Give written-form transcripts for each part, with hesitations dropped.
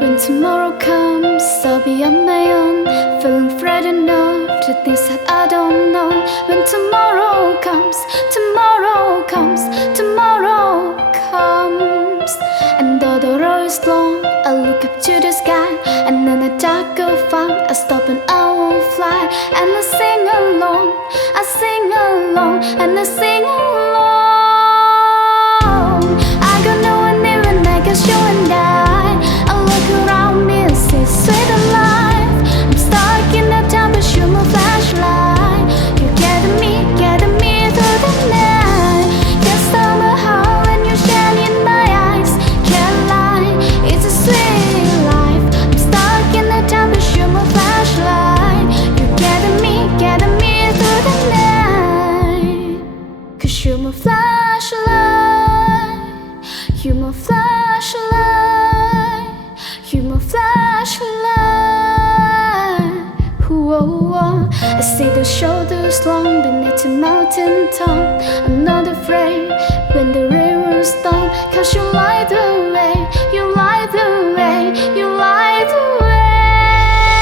When tomorrow comes, I'll be on my own, feeling afraid enough to things that I don't know. When tomorrow comes, tomorrow comes, tomorrow comes, and though the road is long, I look up to the sky, and then the dark will find I stop and I won't fly, and I sing along, I sing along, and I sing along. I got no one even I guess you and I look around me and see sweet alive. I'm stuck in the time, but shoot my flashlight. You getting me through the night. Can't stop my heart when you shine in my eyes. Can't lie, it's a sweet life. I'm stuck in the time, but shoot my flashlight. You getting me through the night. 'Cause you're my flashlight. You're my flashlight. You're my flashlight. Whoa, whoa. I see the shoulders long beneath the mountain top. I'm not afraid when the rivers storm, 'cause you light the way. You light the way. You light the way.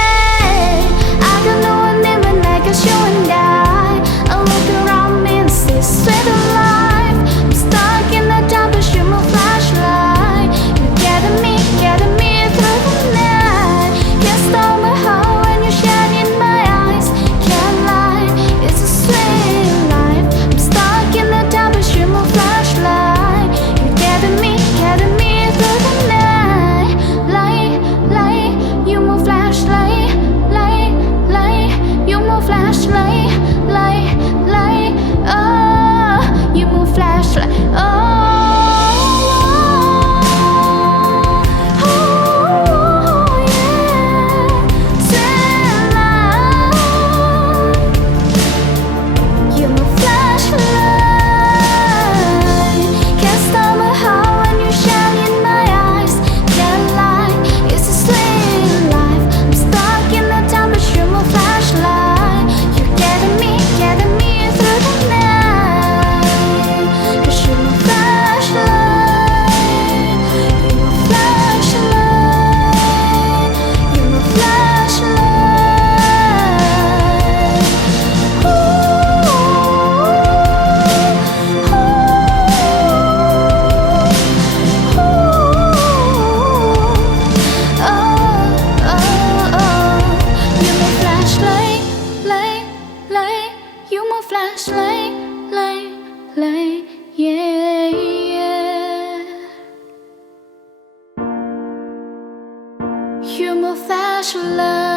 I got no one even like us, you and I look around me and see sweet alive. I'm stuck in the dark, but you're my flashlight. You getting me through the night. Can't stop my heart when you shine in my eyes. Can't lie, it's a sweet life. I'm stuck in the dark, but you're my flashlight. You getting me through the night. Light, you're my flashlight. Light, you're my flashlight. Light, oh, you're my flashlight. Oh. Flashlight, light, yeah, yeah. You're my flashlight.